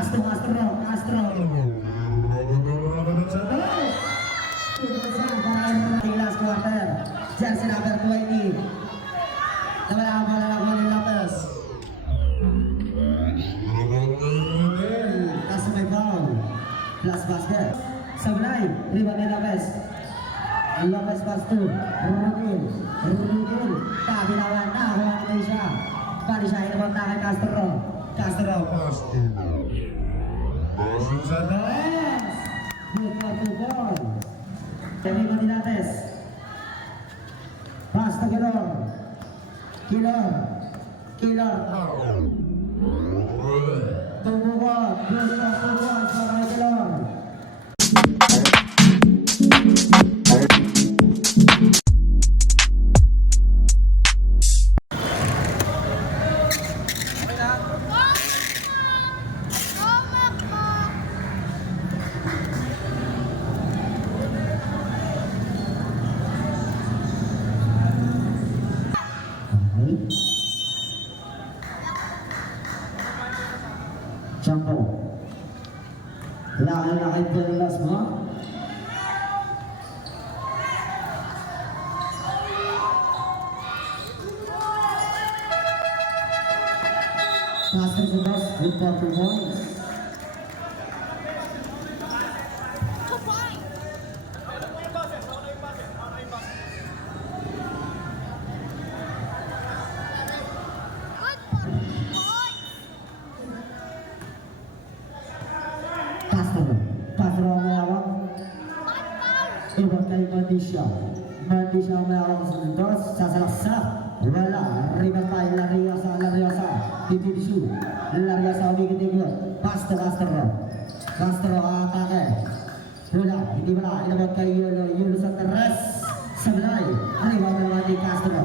Castro. Last quarter. Jersey number 20. Laban Lopez. Kasumay Brown. Plus basket. Sablay. Rebound Lopez. Lopez pass to Rudin. Kabinawan na Malaysia. Bali siya inabot na kay Castro pass to Gonzalez. Good for 2 points. Kevin Martinez. Pass to Killer. Tumugot. Good for 2 points para Killer. Jumbo. Laki dari Lasma. Pastor Jebos with 4 points. Castro melawak. Ibon kay Mandisha melawak sa dos. Sasalaksak. Wala. Rebound tayo. Lariosa. Titidisu. Lariosa umikit-ikit. Pass to Castro atake. Wala. Hindi wala. Ibon kay Yunus Santares. Sablay. Rebound naman di Castro.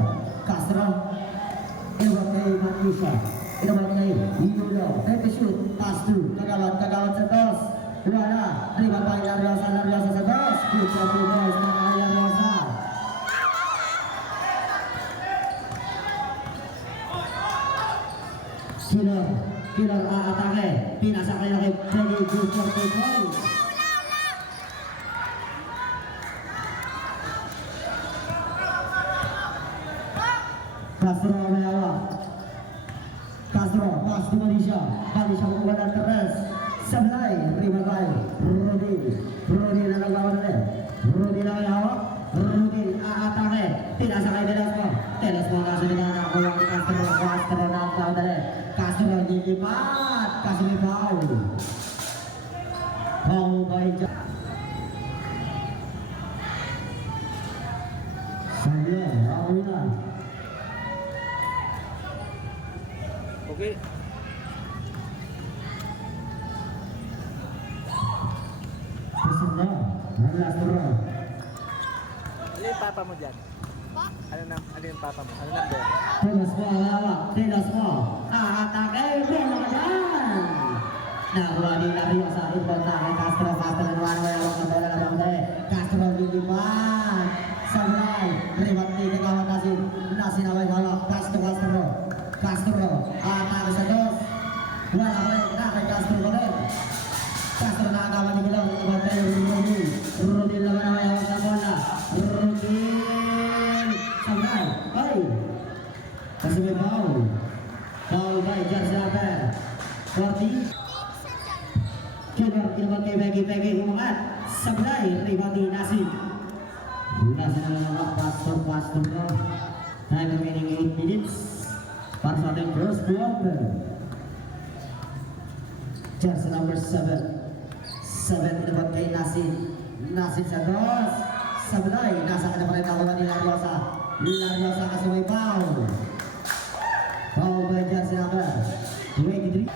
Ibon kay Mandisha. Ibon kay Yulo. Happy shoot. Pass to. Kagawad sa dos. Wala, rebound by Lariosa sa dos. Good for 2 points para Lariosa. Killer aatake. Pinasakay na kay Peggy. Good for 2 points. Castro melawak. Castro, pass to Manisha kukuha ng Teres. Sablay, rebound by Rudy na nagawa ulit. Rudy na malawak. Rudy aatake. Pinasakay Telasmo kasunod na nakakuha ni Castro na ang tao dali. Castro lilipat. Kaso may foul. Foul by Sablay, awin na. Okay. Last round. Ano yung papa mo dyan? Ano yung papa mo? Ano number? Telas mo. Atake. Wala ka dyan. Nakuha ni Lariosa. Ibon na kay Castro. Nakuha ng bola na bangde. Castro lilipat. Sablay. Rebound ni kagawad nasinaway galak. Castro. Atake sa dos. Wala ka rin. Kay Castro ko rin. Castro nakagawa ni Gulaw. Ibon tayo. Rudy naman ang mayawag na bola. Rudy. Sablay. Ay. Kasi may foul. Foul by Jersey number 40. Killer kay Peggy umangat. Sablay. Rebound ni Nasib. Nasa na lang pastor mo. Time remaining 8 minutes. Para sa ating first quarter. Jersey number 7. 7 inabot kay Nasib sa dos. Sablay. Nasa ka na pa rin nakuha ni Lariosa kasi may foul. Foul by Jersey number 23.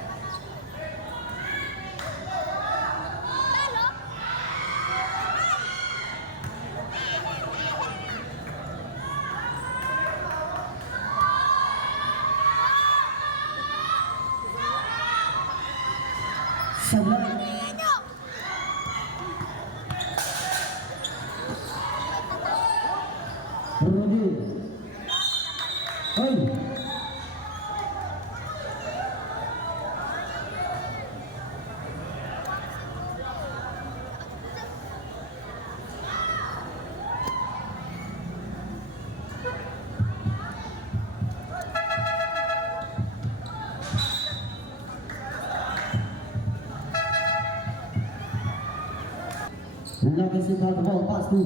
Sablay. Rudy. Lopez inbound the ball, pass to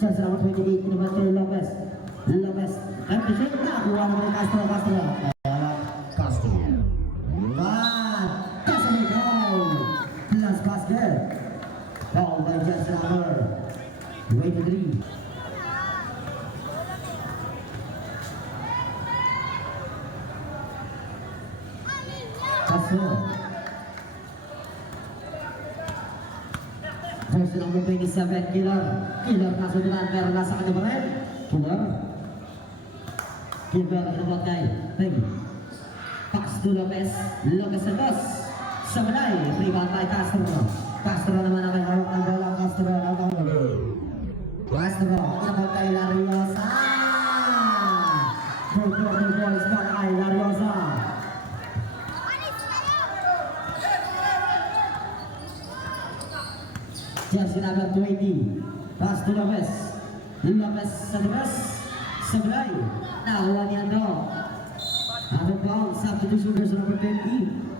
jersey number 28, number 2, Lopez. Lopez, and the shot nakuha naman ni Castro. Castro. Doesn't make goal. Plus basket. Foul by jersey number 23. Castro. Jersey number 27, Killer. Killer masuk dengan pero nasa kanya pa rin. Killer. Killer ang nabot kay Peg. Pass to Lopez. Lopez Santos. Sa malay. Rebound by Castro. Castro naman ang may hawak ng bola. Castro. Castro. Nabot kay Lariosa. Good boys para kay Lariosa. Jersey number 20. Pass to Lopez. Lopez Santos. Sebelah. Nakuha niya ito. Out of bounds. Substitution jersey number 20.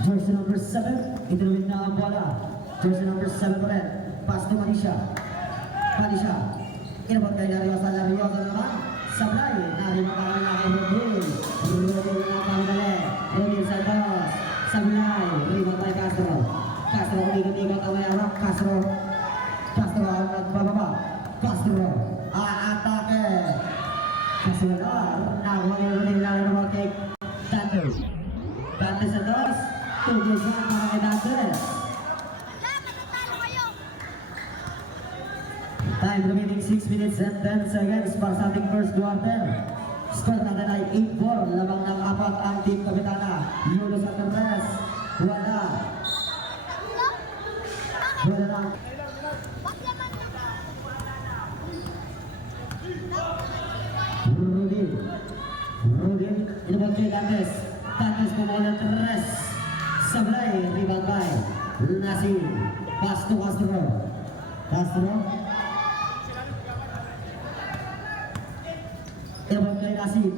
Jersey number 7, itinawid na ang bola. Jersey number 7 pa rin. Pass to Manisha. Inabot kay Lariosa naman. Sablay. Narimang kami na kay Rodil. Rodil na pangdali. Rodil Santos. Sablay. Rebound by Castro. Castro umigot-igot ang mayarap. Castro ang nagbababa. Castro. Atake. Castro nakuha yung Rodil na naman kay Dantes. Dantes Santos. Tugusan para kay Dantes. Time remaining 6 minutes and 10 seconds para sa ating first quarter. Score natin ay 8-4. Lamang ng apat ang team Kapitana. Yulo Santos. Wala lang. Rudin. Inabot kay Dantes. Dantes pumula tres. Sablay. Rebound by Nasir. Pass to Castro. Inabot kay Nasir.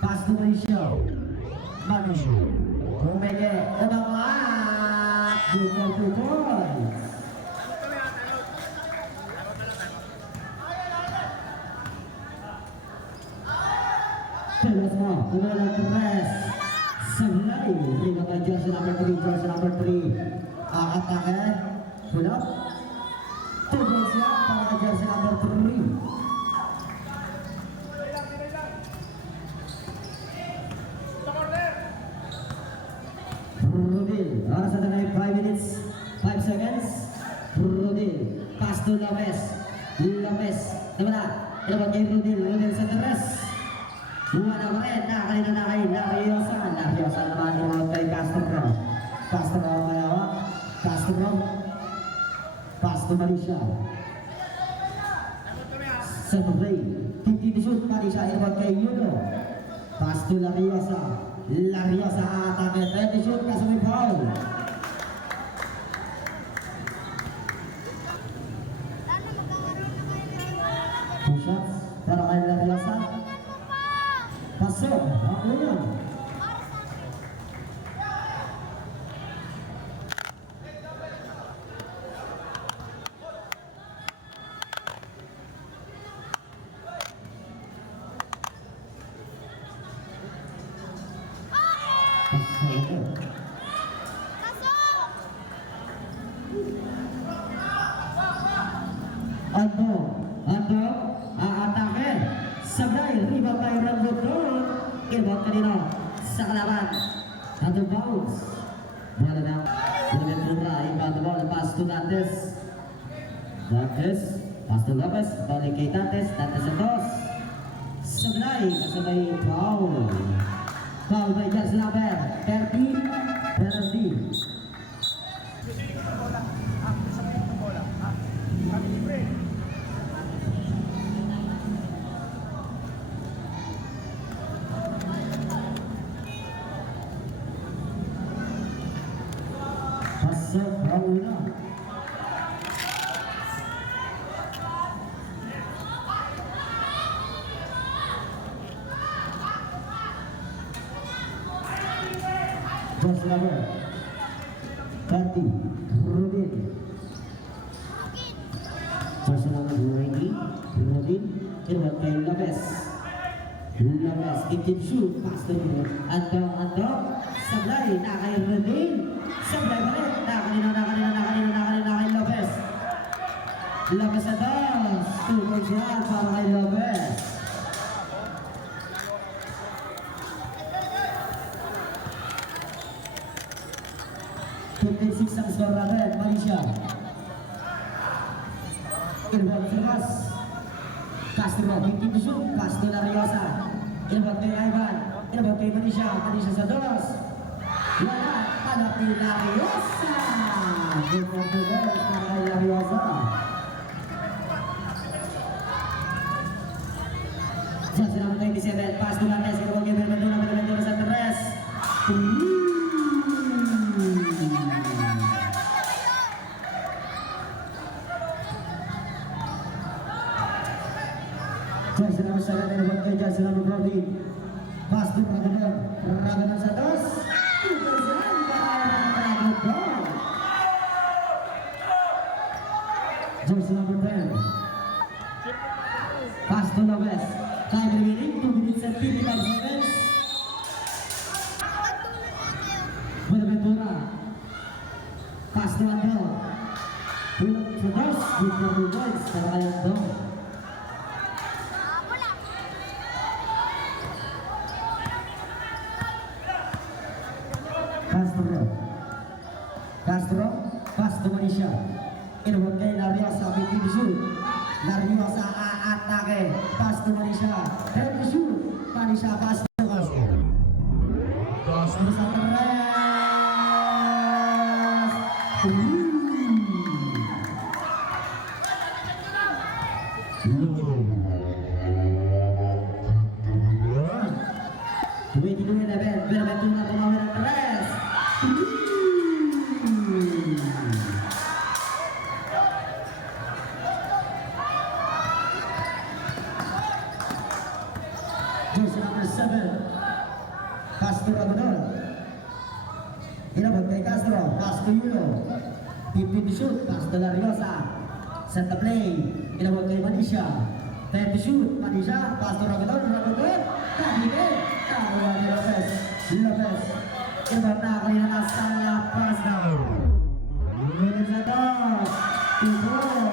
Pass to Mauricio. Manu. Pumege. Ebangat. 2 points. Terus mo. Pumula tres. Sablay. Rebound by jersey number 3. Atake. Pull up. 2 points yan para kay jersey number 3. Rudil, oras na tayo 5 minutes 5 seconds. Rudil, pass to Lopez. Naman na, inabot kay Rudil Santos. Buwan na pa rin, nakalina na kay Lariosa naman inabot kay Castro ang mayawak. Castro, pass to Marisha. Sablay, 50 shoot. Marisha inabot kay Yulo. Pass to Lariosa atake, 20 shoot kaso may foul. Two shots para kay Lariosa. Pasok, ang unang. Ando, atake. Sablay, rebound by Rambutron. Inbound kanina sa kalaban. Out of bounds. Bola na. Inbound the ball. Pass to Dantes. Pass to Lopez. Balik kay Dantes Santos. Sablay, kasabay foul. Foul by jersey number 30. Penalty. Pasok, ang una. Just number 30, Rudin. Just number 20, Rudin. Irwat kay Lopez. Lopez, itim shoot, pass to Rudin. Andong, sablay, na kay Rudin. Sablay pa rin, na kay Lopez. Lopez na dos, 2 points yan para kay Lopez. Six ang skor natin, Malaysia. Irwat Servas. Castro, 50 to shoot, pass to Lariosa. Irwat kay Ivan, irwat kay Malaysia sa dos. Wala, palak ni Lariosa. Good for the girls, para kay Lariosa. Just number 27, pass to Lantes, irwat kay Bernardona sa Perez. Jersey number 7 and one kay jersey number 14. Pass to Raganan sa dos. Jersey number 10. Pass to Lopez. Time remaining 2 minutes and 55 seconds. Buenaventura. Pass to Andel. Bulog sa dos. Good for 2 points para kay Andel. Castro, pass to Malaysia. Irwat kay Lariosa, 50 to shoot. Lariosa aatake, pass to Malaysia. 10 to shoot. Malaysia pass to Castro. Castro sa Perez. 22-11, Buenaventura tumawin ang Perez. Jersey number 7, Castro Aguador. Inabot kay Castro, pass to Yulo. 50 to shoot, pass to Lariosa. Set the play, inabot kay Manisha. 10 to shoot, Manisha, pass to Aguador. Kabigay, tawa ni Lopez. Inabot na kanina na Sanya, pass down. Minutes na to, 2 points.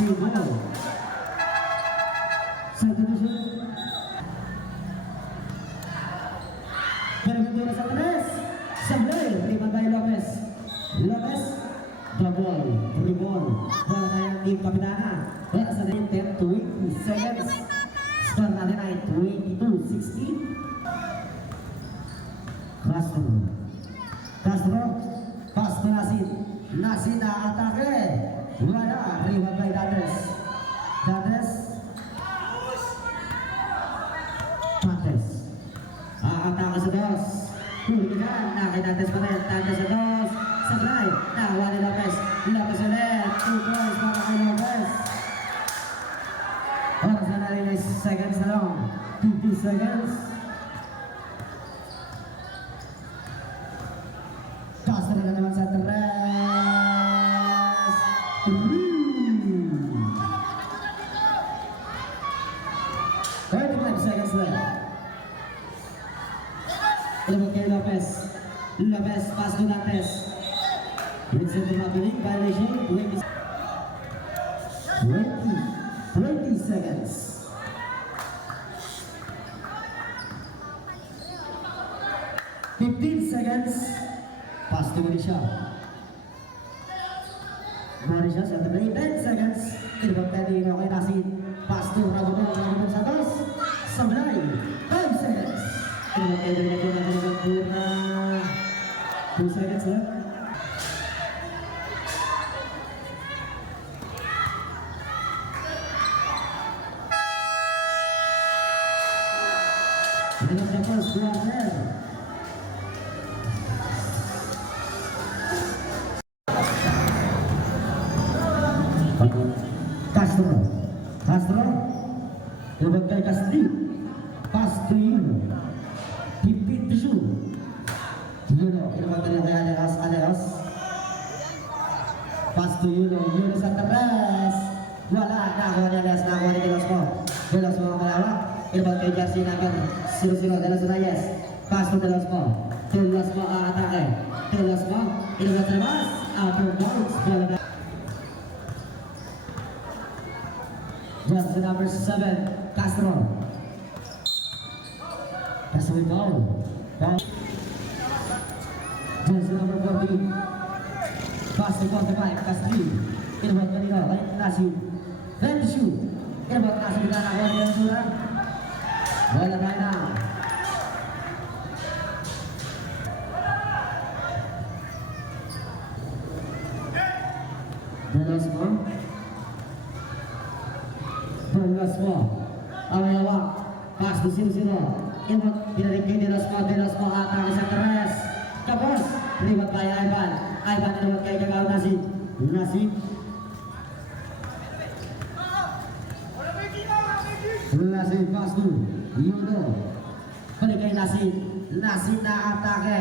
Cebu. Satu to shoot. Buenaventura sa Perez. Sablay, rebound by Lopez. Lopez, double, dribble. Bola na yung team kapitana. Kaya sa 10 to 20 seconds. Score natin ay 22-16. Castro, pass to Nasid. Nasid na atake. Wala, rebound by Dantes. Atake sa dos. Huligan, nakay Dantes pa rin. Dantes sa dos. Sablay, nakuha ni Lopez. Lopez ulit. 2 points para kay Lopez. Oras na natin ay seconds na lang. 50 seconds. Castro na naman sa Perez. 35 seconds left. Inabot kay Lopez. Lopez, pass to Dantes. Vincent Tumatuling, violation, 20 seconds. Seconds. Pass to Marisha. Marisha sa tabi. 10 seconds. Inabot tadi kay Nasid. Pass to Rabon Santos. Sablay. 5 seconds. Inabot tadi kay Purna. 2 seconds left. End of the first quarter. Irbot dari Aleos. Pas to Yuno sa teras. Wala, nakuha ni Aleos, nakuha ni De Los Mo malawak. Irbot kay jersey number 00, De Los Reyes. Pas to De Los Mo atake. De Los Mo, irbot terlepas. Out of bounds, bola na. Jersey number 7, Castro. Castro with ball. Jersey number 14. Pass to 45, Castro. Irbot kanino, kay Nasib. Vensu. Irbot Nasib na nakuha ni Ventura. Bola tayo na. De Los Mo. Awal-awal. Pas di sini. Irbot dinarik kay De Los Mo atake sa teres. Kapos. Ribot kay Ivan. Ivan irbot kay Jagaw Nasib. Nasib pas tu Yuno. Balik kay Nasib na atake.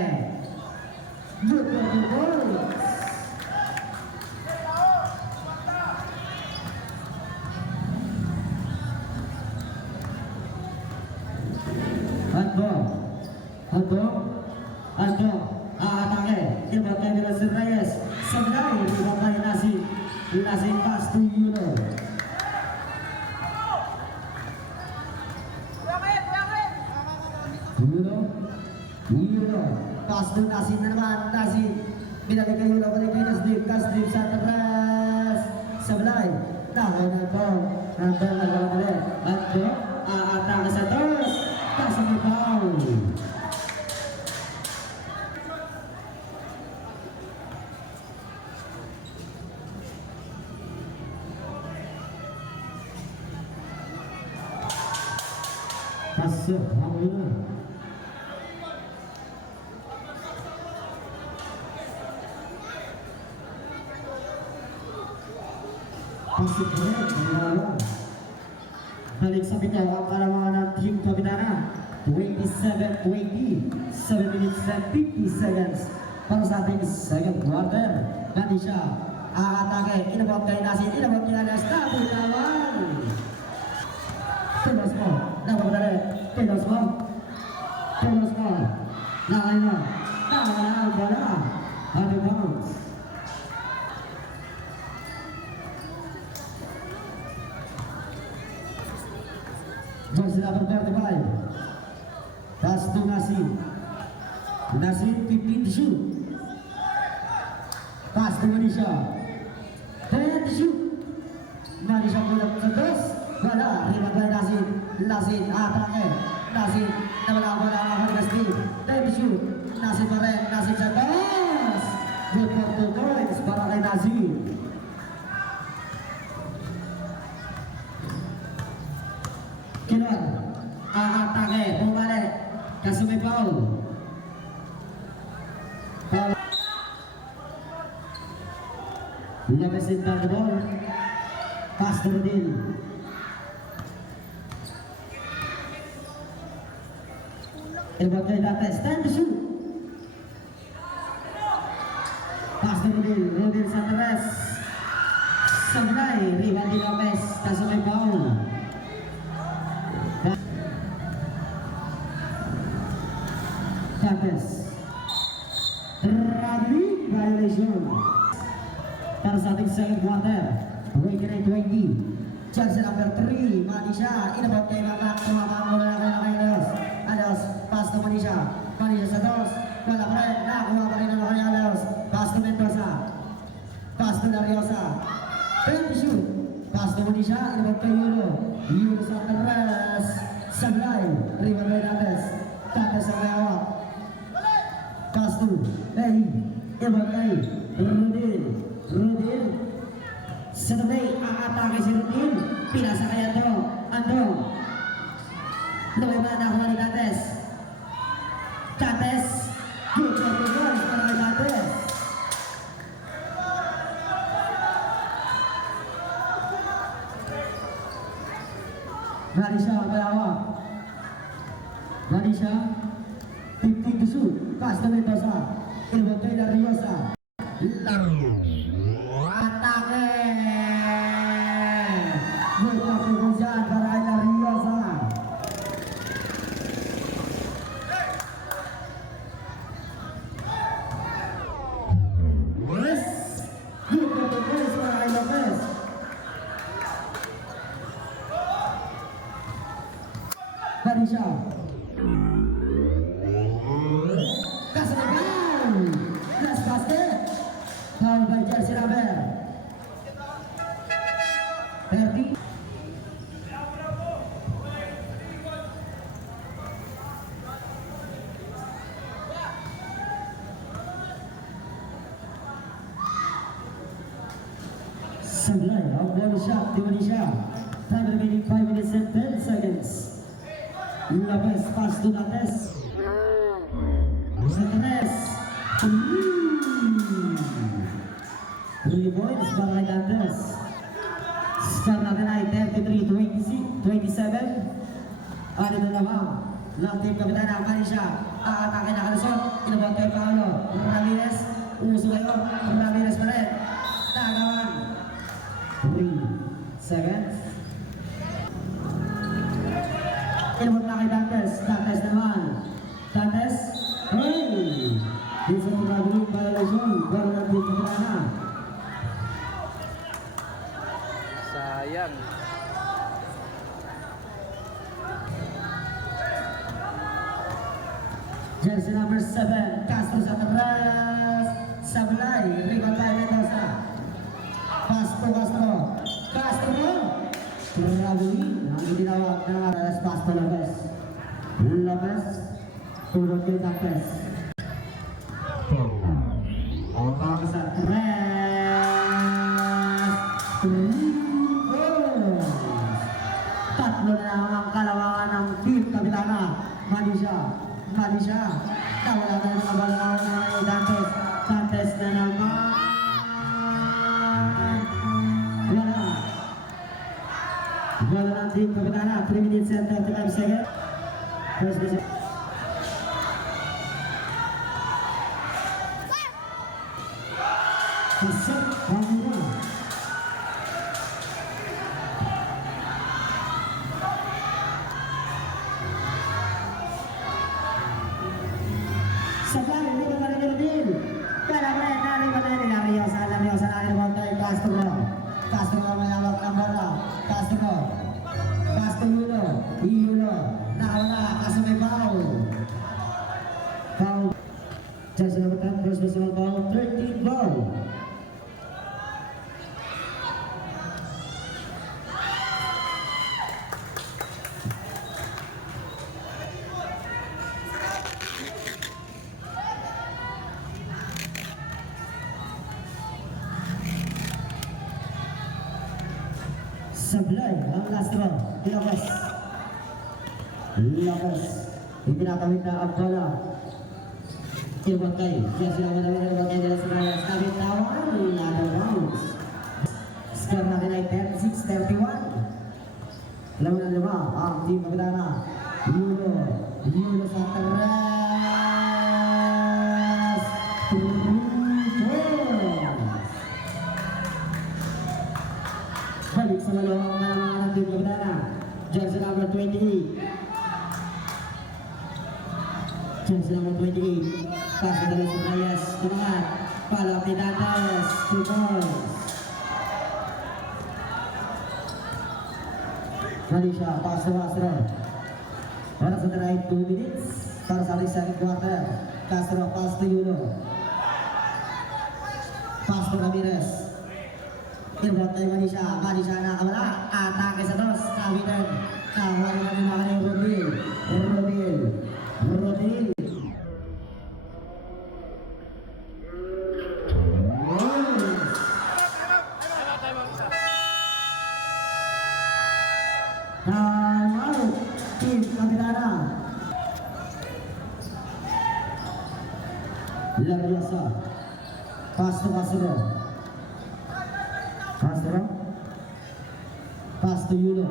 Gol. Ando, atake. Irbot kay De Los Reyes. Sebenarnya ribot kay Nasib pas tu Yuno. Yuno, pas to Nasib na naman, Nasib binalik kay Yuno, balik kay Kasdip sa teras, sablay, nakunan po, nandun nagawa ulit, Ando, aatake sa dos, kasama foul. Pasok, ang Yuno. Pasok ulit, balik sa bitaw ang kalamangan ng Team Kapitana. 27-20, 7 minutes and 50 seconds para sa ating second quarter. Manisha, aatake, inabot kay Nasib, inabot kay Aleos, nabutawan. De Los Mo, nababali, De Los Mo, nakawala ang bola, out of bounds. Jersey number 35. Pass to Nasib. Nasib 15 to shoot. Pass to Manisha. 10 to shoot. Manisha pulang sa dos. Wala. Ribot kay Nasib. Nasib atake. Nasib nawala bola ang Kasdip. 10 to shoot. Nasib pa rin. Nasib sa dos. Good for 2 points para kay Nasib. Kilon, aatake, bumalik, kasi may foul. Labesin down the ball, pass to Rodil. Irbot kay Dates, 10 to shoot. Pass to Rodil sa teres. Sablay, Rivaldi Lopez, kasi may foul. Dates, Rabi violation. Para sa ating second quarter, 20-20. Jersey number 3, Manisha, inabot kay Makak, tumama mula kay Aleos, pass to Manisha sa dos, wala pa rin, nakuha pa rin kay Aleos, pass to Mendoza, pass to Dariosa, 20 shoot, pass to Manisha, inabot kay Yuno sa teres, sablay, rival kay Dates sa mayawak, pass to, inabot kay Rodil, Saturday, ang atake si Rodil, pinasa kay Ando, lumay na nakuha ni Dates, good for the goals para kay Dates. Manisha, mayawak, Manisha, 15 to shoot, pass to Mendoza, Laro. Atake. Berkontribusian para Lariosa. Yes. Berkontribusi para Lopez. Manisha. Kasih Last basket. Foul by Jersey number 30. Sebelah of ball shot di Malaysia. Time remaining 5 minutes and 10 seconds. Lopez pass to Dantes. Dantes. 3 points para Dantes. Score natin ay 33-27. Ano na naman ng team kapitan ng Malaysia. Aatake na kalusot. Inabot kay Paolo Ramirez. Uso kayo. Ramirez pa rin. Tagawan. 3 seconds. Inabot na kay Dantes. Dantes naman. Dantes. Hey! This is a traveling violation. Baru ng team kapitan. Sayang. Jersey number 7, Castro sa atas. Sablay, rebound by Mendoza. Pass to Castro. Castro. Traveling. Ang tinawag na pass to Lopez. Lopez. Turun kay Dantes. Otak sa tres. Tatlo na lang ang kalawangan ng team kapitana. Manisha. Nawala na yung kabalawan ng Dantes. Dantes na naman. Wala ng team kapitana. 3 minutes and 35 seconds. First base. Pasok. Panguna. Sabay, hindi ka pa rin din. Kala mo rin, nari pa rin. Lariosa na rin kay Castro. Castro may hawak ng bola. Castro Yulo. Nakawala, kaso may foul. Foul. Jersey number 10, first baseman foul. 13 foul. Sablay ang last draw. Lopez. Ipinatawid na ang bola. Ilbot kay Jersey naman ilbot kay Jersey Reyes. Kabitawan. Another rounds. Score natin ay 36-31. Laman na lima ang team kapitana. Yulo sa tres. Balik sa malawang ng team kapitana. Jersey number 28. Jersey number 28. Pass to Jersey Reyes. Tumangat. Follow up ni Dantes. 2 points. Manisha. Pass to Castro. Oras na tayo 2 minutes. Para sa ating second quarter. Castro. Pass to Yulo. Pass to Ramirez. Ilbot kay Manisha na kamala. Atake sa dos. Kawitan. Kawalan na naman yung Rodil. Tayo. Team kapitana. Lariosa. Pass to Castro. Pass to Yulo.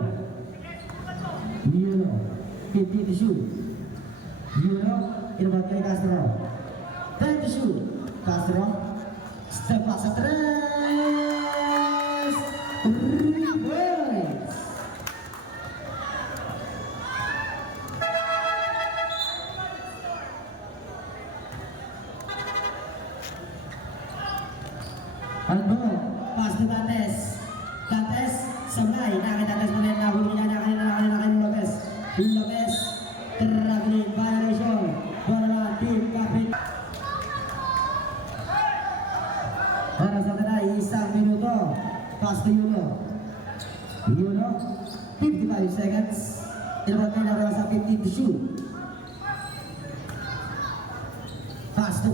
50 to shoot. Yulo, ilbot kay Castro. 10 to shoot. Castro. Sepak sa tres. Rebounds. Albo, pas to Dantes. Dantes, sebelah. Nakita Dantes muli na huli na nakita Lopez. Lopez, traveling violation. Bola tim kapit. Para sa tanda, isang minuto. Pas to Yuno. Yuno, 55 seconds. Ilabot kayo na sa 50 to shoot. Pas to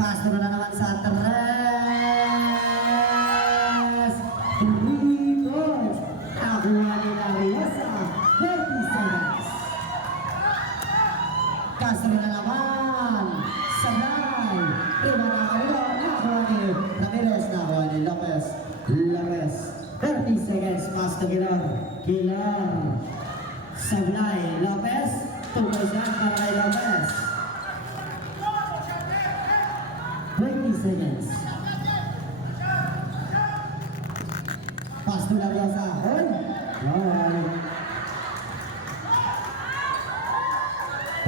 Castro na naman sa tres. Rebounds. Nakuha ni Lariosa. 30 seconds. Castro na naman. Sabay. Iba na ulo. Nakuha ni Ramirez. Nakuha ni Lopez. 30 seconds. Pass to Kilar. Sablay. Lopez. Tuloy siya para kay Lopez. 20 seconds. Pass to Lariosa. Hoy! Hoy!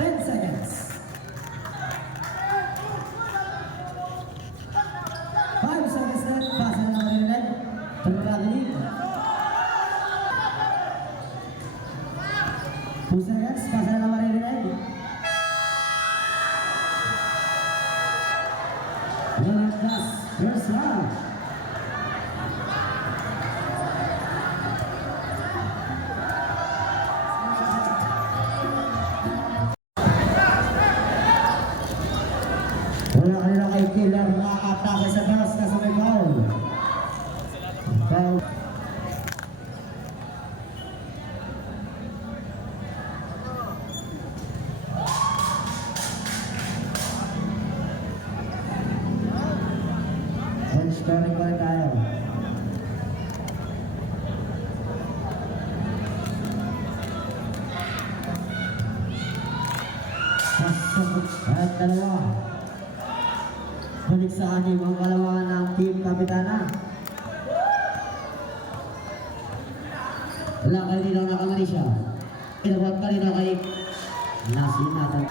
10 seconds. 5 seconds left. Pass na naman rin rin. Traveling. 2 seconds. Pass na naman rin rin. First round. Wala kanila kay Killer na atake sa taas kasi may foul. Foul. Scoring pa rin tayo. At dalawa. Balik sa aning mga kalawangan ng Team Kapitana. Wala kayo dito nakamali siya. Kinabot ka rin kay Nasin natin.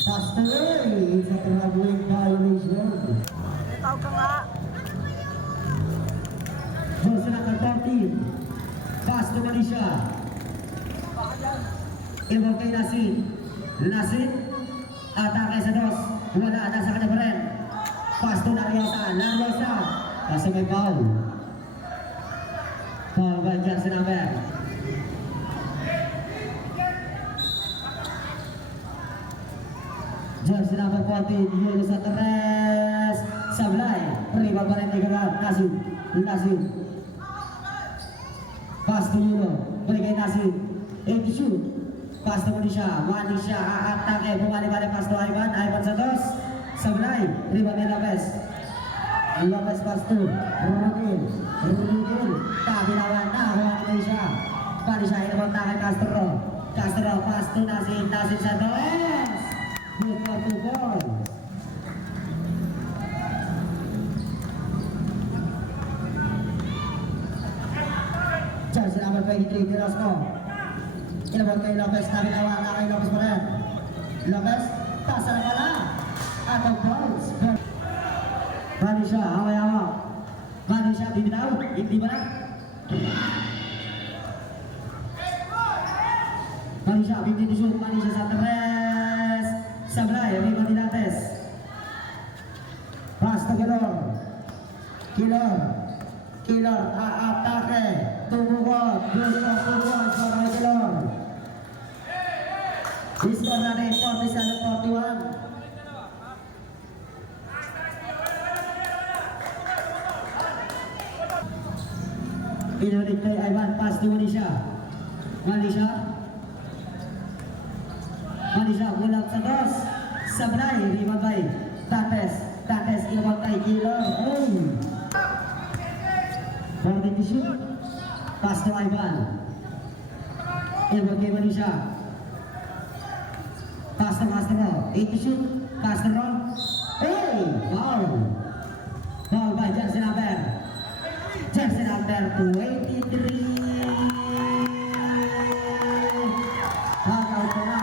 Pass away. It's a traveling violation. Tawag ka nga. Jose na 13. Pass to Manisha. Ibang kay Nasin. Nasin. Atake sa dos. Wala ata sa kanya pa rin. Pass to Lariosa. Lariosa. Kasi may foul. Foul by Johnson number. Jersey number 14, Yuno sa tres. Sablay. Rebound pa rin ni Gagat. Nasin. Pass to Yuno. Balik kay Nasin. 8 shoot. Pass to Manisha. Atake. Bumali-bali pass to Ivan. Ivan sa dos. Sablay. Rebound ni Lopez. Lopez pass to Rugil. Pabinawan na. Huwag ni Manisha. Manisha inabot na kay Castro. Castro pass to Nasin. Nasin sa dos. Good for 2 points. Jersey number 23, Tirosco. Inabot kay Lopez, nabinawa na kay Lopez pa rin. Lopez, tasa na pala. Out of bounds. Manisha, haway-hawak. Manisha, bibitaw. Hindi ba na? Manisha, 50 to shoot. Manisha sa tres. Sablay, Rico Dilates. Pass to Killer, atake. Tumugot. Tumugot. Sa Killer. Score natin 47-41. Inulit kay Ivan. Pass to Manisha. Manisha, bulat sa dos. Sablay, rebound by Dantes, inabot kay Killer. Oh! 40 to shoot. Pass to Ivan. Inbound kay Manisha. Pass to Castro. 8 to shoot. Castro. Hey! Foul! Foul by jersey number 23. Foul out ko na.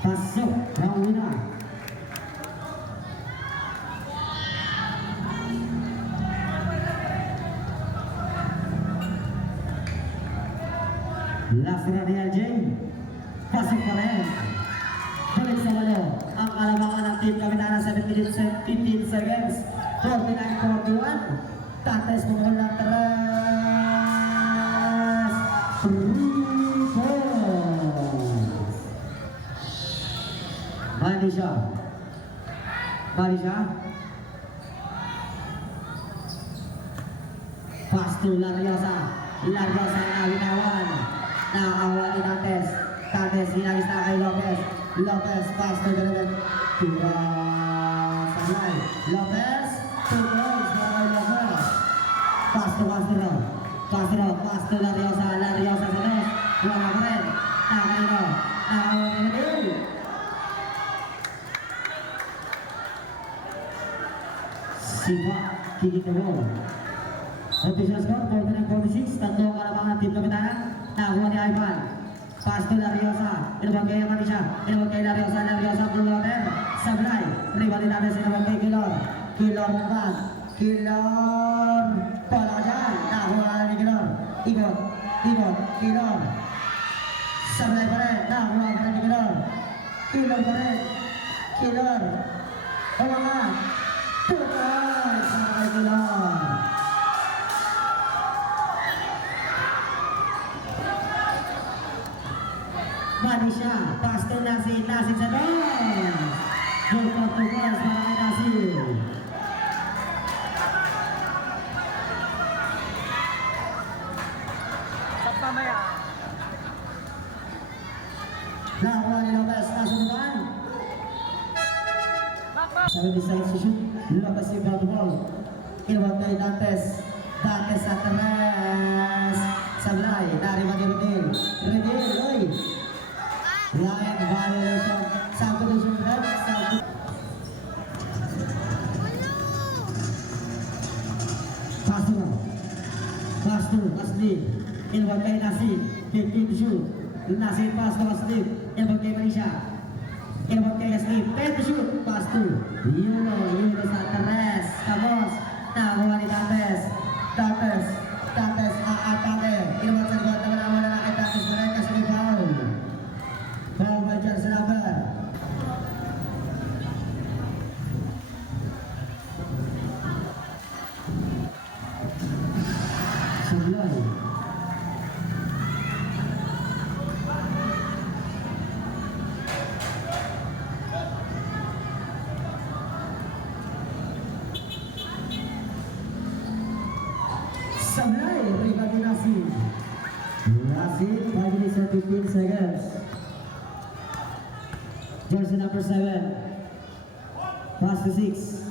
Pasok, round na. Last na ni LJ. Pasok pa rin. Balik sa walo. Ang kalamangan ng team Kaminana 7 minutes and 15 seconds. 49-41. Tates mo ng 3 points. Manisha. Pass to Lariosa. Lariosa na winawan. Nakakawa ni Dantes. Dantes hinagis na kay Lopez. Lopez pass to Granada. Tura Sablay. Lopez. 2 points para kay Lopez. Pass to Castro. Pass to Lariosa. Lariosa sa dos. Wala pa rin. Nakalino. Nakawa ni Nadil. Sipa, kikit na ball. Official score, 49-46. Tatlong kalamangan ng team Kapitan. Nakakuha ni Ivan. Pass to Lariosa. Inabang kay Manisha. Inabang kay Lariosa. Lariosa Blue-Water. Sablay. Ribali natin sa inabang kay Kilor. Kilor naman. Kilor. Pala ka dyan. Nakakuha ni Kilor. Kilor. Sablay pa rin. Nakakuha pa rin ni Kilor. Kilor pa rin. Kilor. Hawangan. 2 points para kay Kilor. Manisha, pass to Nasir sa dos. Goal for 2 points para kay Nasir. Sa pamaya. Nakakuha ni Lopez, nasunugan. 76 to shoot. Lopez yung ground ball. Kinuwag na ni Dantes. Dantes sa teres. Sablay, nariman ni Rodil. Oy! Line violation. Substitution red. Kasli. Kinuwag kay Nasir. 15 to shoot. Nasir pass to Kasli. Kinuwag kay Manisha. Kinuwag kay Kasli. 10 to shoot. Pass to Yuno sa teres. Kabos. Nakakuha ni Dantes. Dantes aatake. Kinuwag sa likod. Naman na kay Dantes. Maray Kasli foul. Foul by jersey number. Sablay. Sablay, rebound ni Nasir. Nasir, 5 minutes and 15 seconds. Jersey number 7. Pass to 6.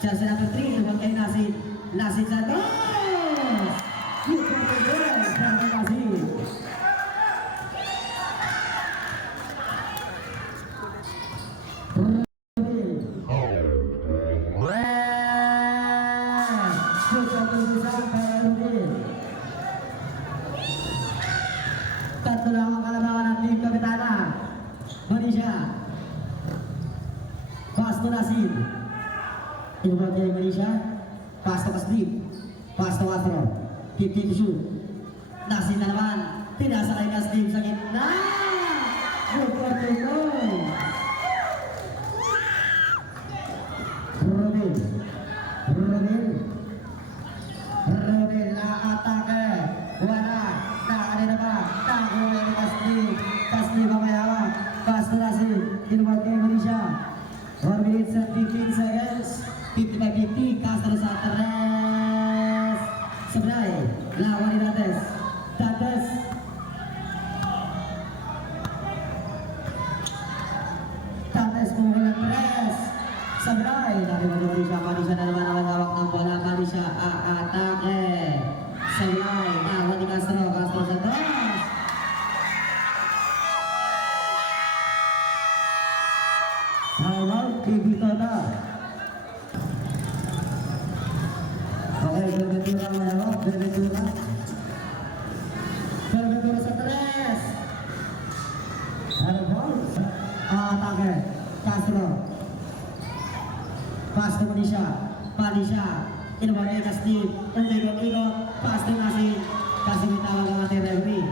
Jersey number 3, rebound kay Nasir. Nasir sa dos! You got the goal from Nasir. Tatlo lang ang kalamangan ng team Kapitana. Manisha. Pass to Nasir. Inubad kay Manisha. Pass to Kasdip. Pass to Castro. 15 to shoot. Nasir na naman. Pinasa kay Kasdip sa gitna. Good for 2 points. Rodil na-atake. Wala. Nakanina ba? Nakuha ni Kasdip. Kasdip ang may hawak. Pass to Nasir. Inubad kay Manisha. 4 minutes and 15 seconds. 55-50. Castro sa teres. Berventura. Berventura sa tres. Ano ball? Atake. Castro. Pass to Manisha. Manisha. Inuwan kay Castillo. Umikot-ikot. Pass to Nasin. Kasi may tawag ang ating referee.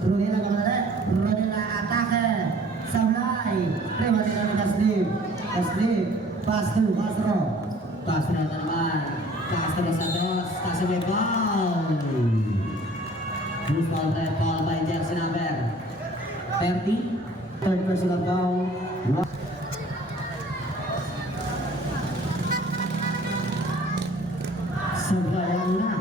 Rudin ang kamera. Rudin na atake. Sablay. Lewat din ang Castillo. Pass to Castro. Castro na naman. Castro sa dos. Kasi may foul. Blue foul red foul by jersey number 30. Third personal foul. Sablay ang una.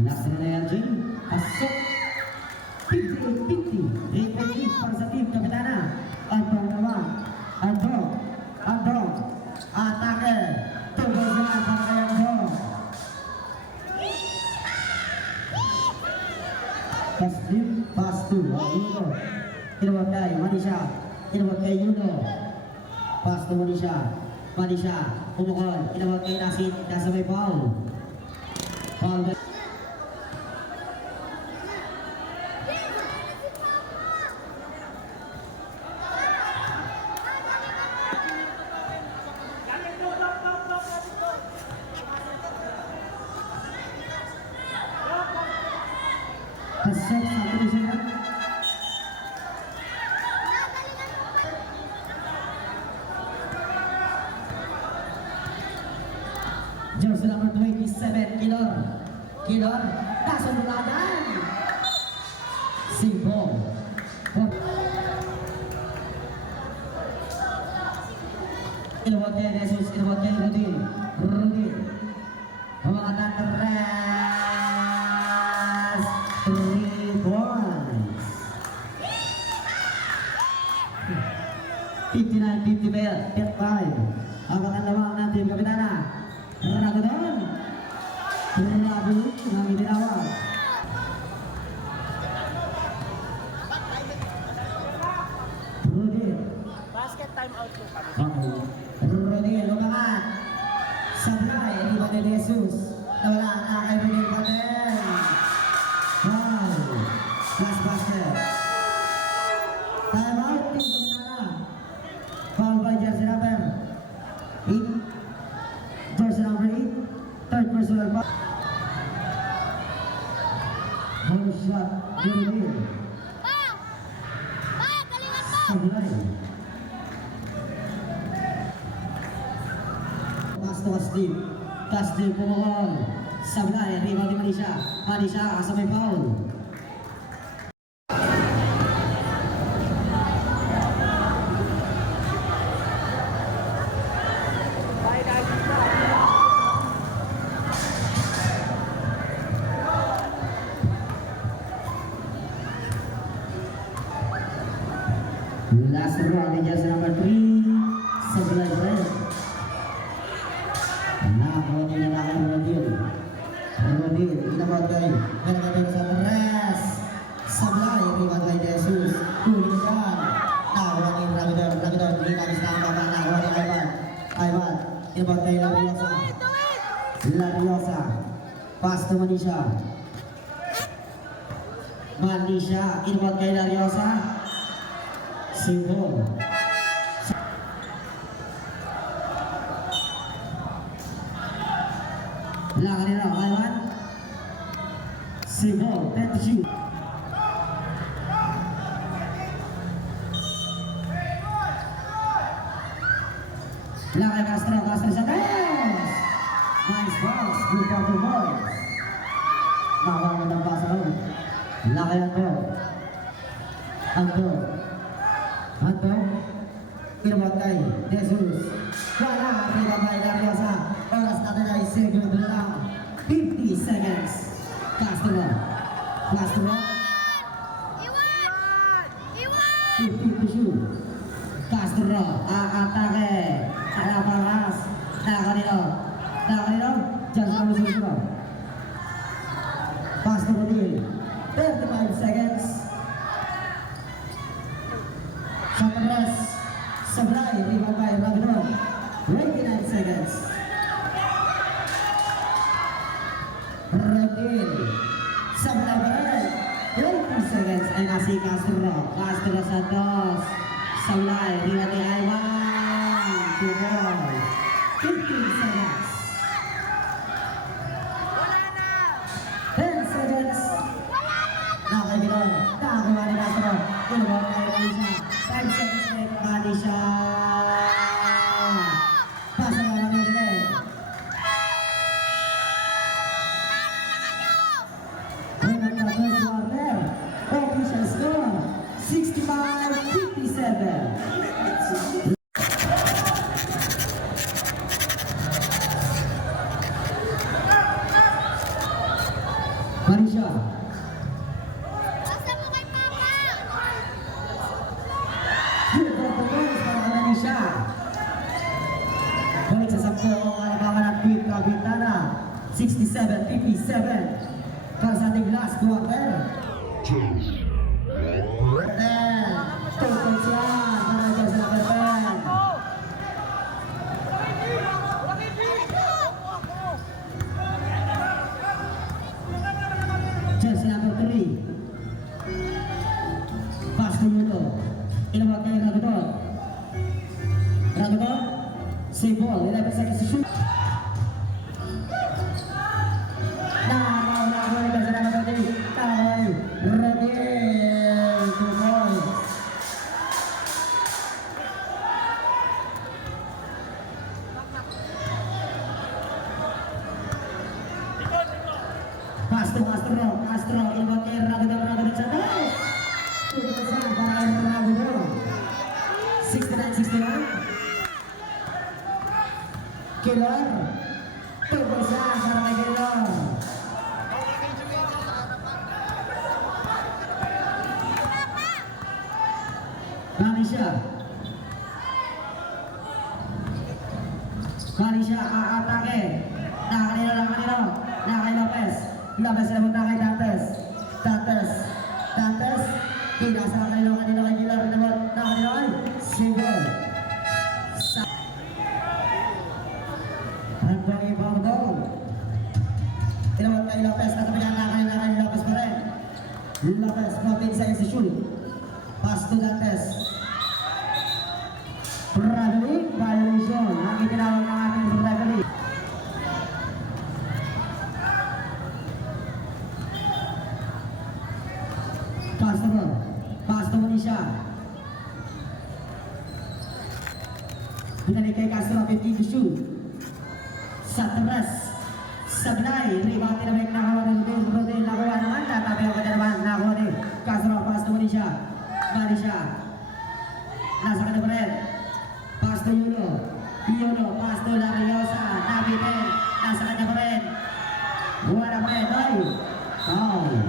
Last na yan, Jim. Pasok. 50-50. Repeat para sa team Kapitana. Andong naman. Andong. Atake. Tungkol sila para kay Andong. Kasdim. Pass to. Yuno. Inuwag kay Manisha. Inuwag kay Yuno. Pass to Manisha. Umukol. Inuwag kay Nasin. Nasa may foul. Foul. Pasok satu di sana. Jersey number 27, Kilor, pasok bulanan. Simple. Inuwag kay Jesus, inuwag kay Rudin. Pemangatan keras. 3 points. 59-55. Angkatan lawang ng tim Kapitana. Ragadon. Labu ng Ibinawa. Rudin. Basket time out po kami. Rudin, lumangat. Sablay, iba ni Jesus. Nawala ang akay Rudin Patel. Wow. Last basket. Time out, team Kapitana. Foul by jersey number 8. Jersey number 8. Third personal foul. Home shot. Rudin. Sablay. Kasdim pumukol. Sablay, rebound ni Manisha kasabay foul. Last round di jersey number 3. Sablay red. Nakuha niya na kay Rodil, inabot kay Benedetto sa tres. Sablay, rebound kay Jesus. Kulit yan. Nakuha ni Ragadon, ginagis na ang baba. Nakuha ni Ivan, inabot kay Lariosa. Pass to Manisha, inabot kay Lariosa. Simple. Lakan nila, Ivan. Simple, 10 to shoot. Lakan Castro sa tres. Nice box, good for the boys. Nakawang ng basa ko. Lakan Anto. Pinabot kay Jesus. Wala, pinabay Lariosa. Oras natin ay segundo lang. 50 seconds. Castro. 50 to shoot. Castro. Atake. Alaparas. Nakanino. Jangan kamu suruh. Castro Rodil. 35 seconds. Satras Sabray, rebound by Rabidon. 29 seconds. Rodil. Sabray Baral. 20 seconds. Ay masih Castro. Castro Santos. Sabray, rebound by Ivan. 15 seconds. 10 seconds. Nakakagilong. Nakakuha ni Castro. Ilawag tayo Manisha. 5 seconds left. Manisha. Pasa mo lang yun eh. Winner na third quarter. Official score. 65-57. Manisha. Basta mo kay Papa! Beautiful performance para kay Manisha. Balik sa 10 ang malabangan ng Tweet Cavitana. 67-57 para sa ating last quarter. 10. Total siya para dyan sa number 10. Jersey number 3. Pass to Yuto. Ilawag kay Rabidon. Rabidon. Save ball. 11 seconds to shoot. Nakakawala ni Jersey number 3. Taway. Rodil. 2 points. Pass to Castro. Castro. Ilawag kay Rabidon. Rabidon sa ball. Tutup sa para kay Rabidon. 69-61. Kilor. Tutup sa para kay Kilor. Manisha. Manisha aatake. Nakanino lang kanino. Nakay Lopez. Lopez naman na kay Dantes. Dantes. Dantes. Pinasa kanino kanino kay Kilor. Naman nakanino ay single. Anthony Borgo. Tinawag kay Lopez. Natabihan na kanino kay Lopez pa rin. Lopez. 14 seconds to shoot. Pass to Dantes. Referee violation. Ang itinawag ng ating referee. Castro. Pass to Manisha. Pinalik kay Castro. 15 to shoot. Satras. Sablay. Rebound tinabay nakawa ni Rodil. Rodil nakuha naman. Tatabi ako na naman. Nakuha ni Castro. Pass to Manisha. Manisha. Nasa kanya pa rin. Pass to Yulo. Yulo. Pass to Lariosa. Nabitin. Nasa kanya pa rin. Wala pa rin. Ay. Foul.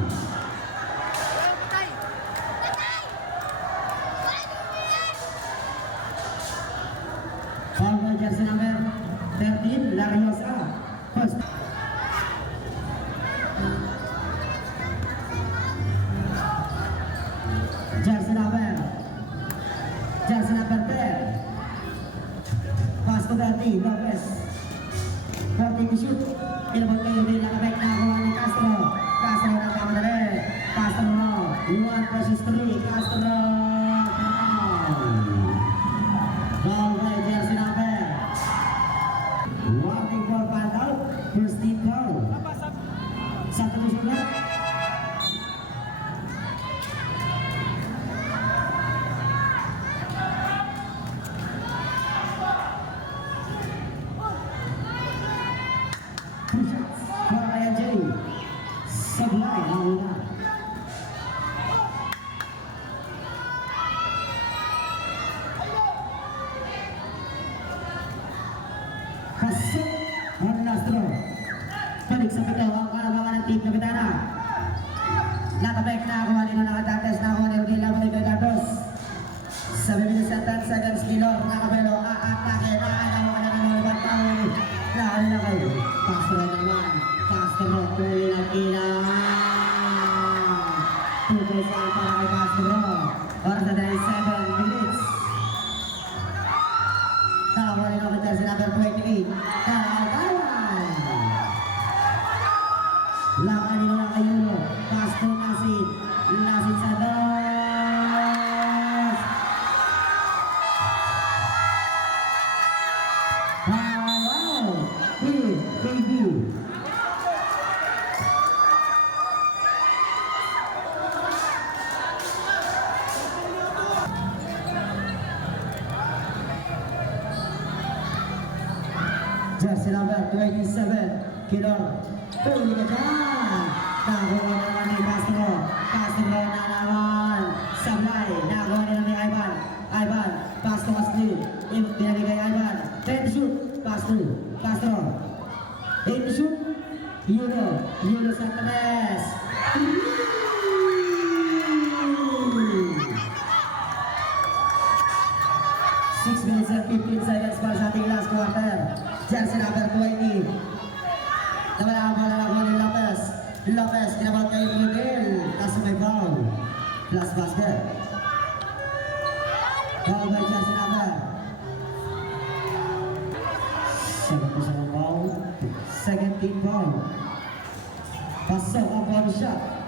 Foul by jersey number 13. Lariosa. First. Jersey number 10. Pass to 30. Lopez. 40 to shoot. Ilabot kayo din. Nakabek na ako ni Castro. Castro na kamadali. Castro. 1 versus 3. Castro. Foul by jersey number. Warning for foul out. First team foul. Satu to shoot na. Para kay Jay. Sablay ang una. Pasok ang Nastro. Balik sa pito ang kalabangan ng team Kapitana. Nakabek na ako kanina nakatates na ako ni Rodil Lamon ni Begatos. Sa bibilis sa 10 seconds Kilor. Nakabelo aatake. Nakakalawa ka na kanina na kayo. Castro naman. Castro tuloy ang kina. Baby. Jersey number 27, Killer. Huli ka dyan. Nakuha naman ni Castro. Castro na naman. Sablay. Nakuha nila ni Ivan. Ivan. Castro Asli. Pinagay kay Ivan. 10 to shoot. Castro. Castro. 8 to shoot. Yulo. Yulo sa tres. 6 minutes and 15 seconds para sa ating last quarter. Jersey number 20. Naman ang bola ni Lopez. Lopez, kinabot kay Miguel. Kaso may foul. Plus basket. Foul by Jersey number. 77 foul. 17 foul. Pasok ang body shot.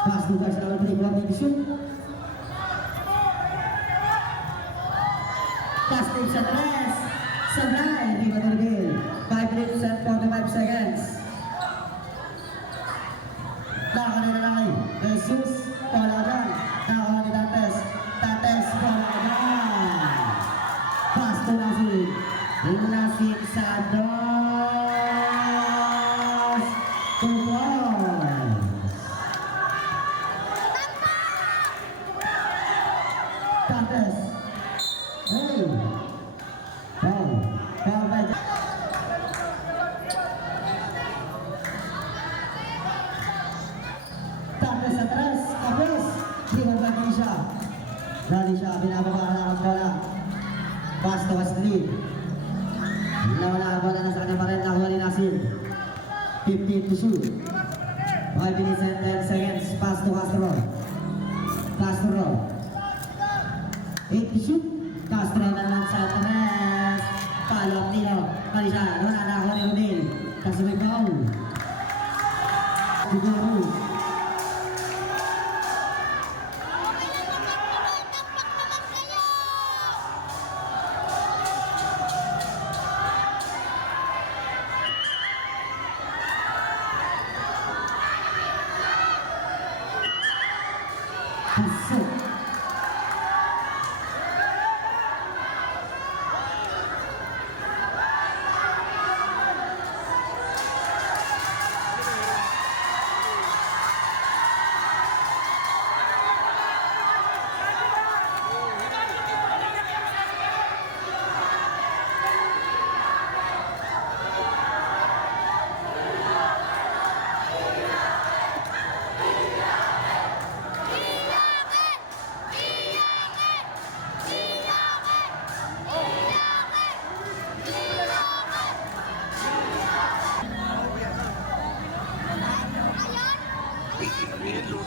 Pass to Jersey number 3, block to shoot. Pass to sa tres. Sablay, di ba Miguel? 5 minutes and 45 seconds. Nakakanina na kay Jesus. Bola agad. Nakakanina ni Dantes. Dantes, bola agad. Pass to Nasib. Nasib sa dos. 2 points. Dantes. Hey. Foul. Foul by Dantes sa tres. Tapos. Di mo ba siya? Rally siya. Binababa ang bola. Pass to Wesley. Nawala ang bola na sa kanya pa rin. Nakuha ni Nasir. 15 to shoot. 5 minutes and 10 seconds. Pass to Castro. Castro. 8 to shoot. Castro na lang sa tres. Follow up nila. Mali siya. Wala na ako ni Rodel. Kasi may foul. Siguro. Pasok.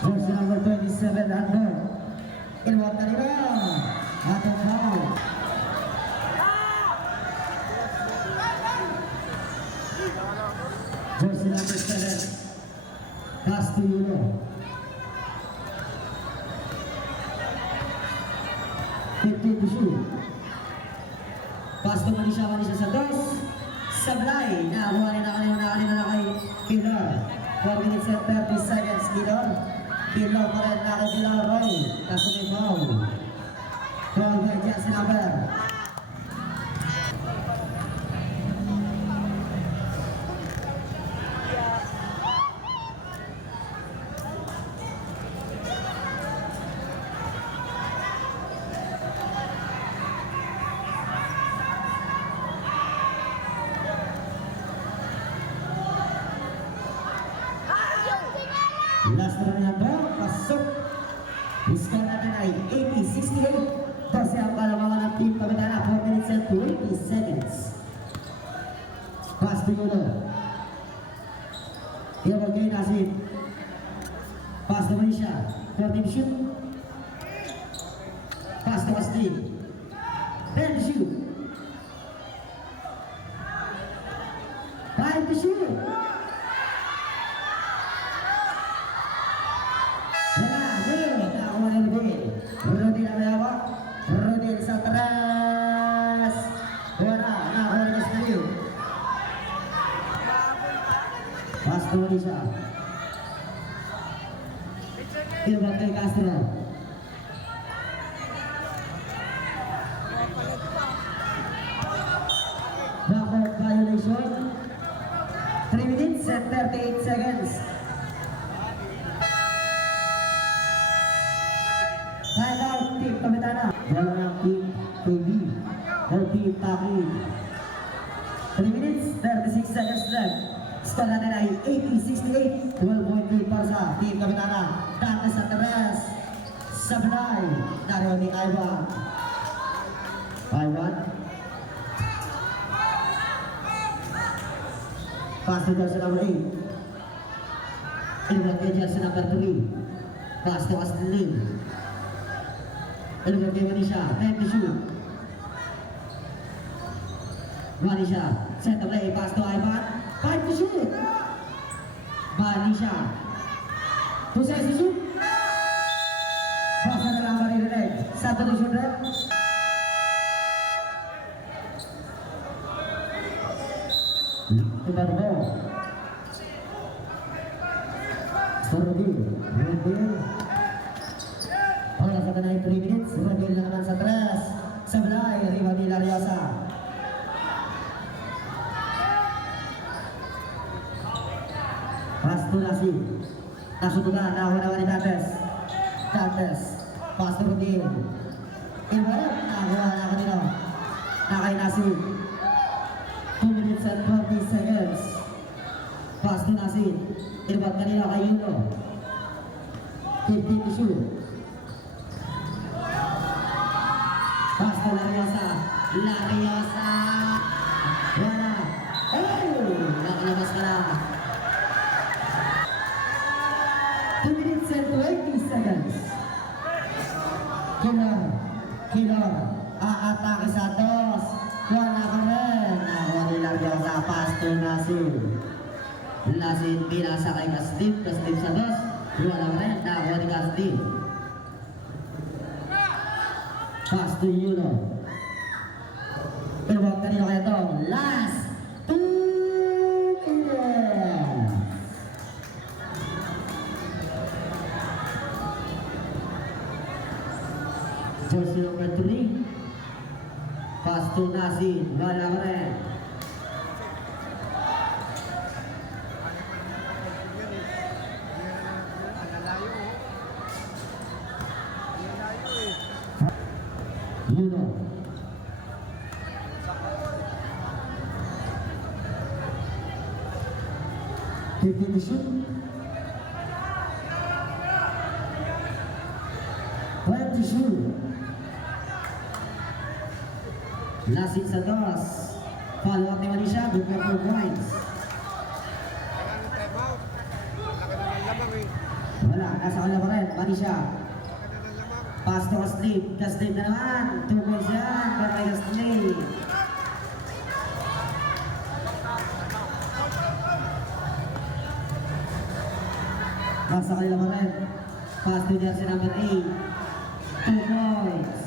Jersey number 27, Adler. Inward na nila. At ang foul. Jersey number 7, Castillo. Fifteen to shoot. Pass to Manisha sa dos. Sablay. Nakakuha nila kanina na kay Killer. 4 minutes and 30 seconds, Killer. Killer pa rin na kay Killer Roy. Kaso may foul. Foul by Jersey number. Last na naman ball, pasok. Score natin ay 80-68. Kasi ang kalamangan ng team Kapitana, 4 minutes and 20 seconds. Pass to Yulo. Ilabag kay Nasib. Pass to Manisha. 14 shoot. Pass to Asli. 10 shoot. 5 to shoot. Inabot kay Castro. Backward violation. 3 minutes and 38 seconds. Time out, Team Kamitana. Bola ng Team KB. O Team Taki. 3 minutes, 36 seconds left. Score natin ay 80-68. 12.3 para sa Team Kamitana. Dante sa Teres. Sablay. Naroon ni Ivan. Ivan. Pass to jersey number 8. Inabot kay jersey number 3. Pass to Astlin. Inabot kay Manisha. Time to shoot. Manisha. Set the play. Pass to Ivan. 5 to shoot. Manisha. To set to shoot. Pass na lang maririnig. 1 to shoot rin. Ibarbo. Rodil. Oras na na 3 minutes. Rodil na naman sa tres. Sablay. Riva ni Lariosa. Pass to Nasi. Nasutulan. Nakuha ni Dantes. Dantes. Pass to Rodil. Ibarbo. Nakuha na kanino. Nakay Nasi. 2 minutes and 20 seconds. Pass to Nasi. Inabot kanina kay Yuno. 15 to shoot. Pass to Lariosa. Lariosa. Wala. Oh! Nakalabas ka na. 2 minutes and 20 seconds. Killer. Aatake sa dos. Wala ka rin. Nakuha ni Lariosa. Pass to Nasir. Nasir pinasa kay Kastip. Kastip sa dos. Wala ka rin. Nakuha ni Kastip. Pass to Yuno. Pero huwag kanino kaya ito. Last 2 minutes. Jersey number 3. Pass to Nasir. Wala ka rin. Yuno. Fifteen to shoot. 20 shoot. Nasir sa dos. Follow up ni Manisha. Good for points. Wala. Nasa kanya pa rin. Manisha. Pass to Kastip. Kastip na naman. 2 points yan. Pero kay Kastip. Nasa kanila pa rin. Pass to jersey number 8. 2 points.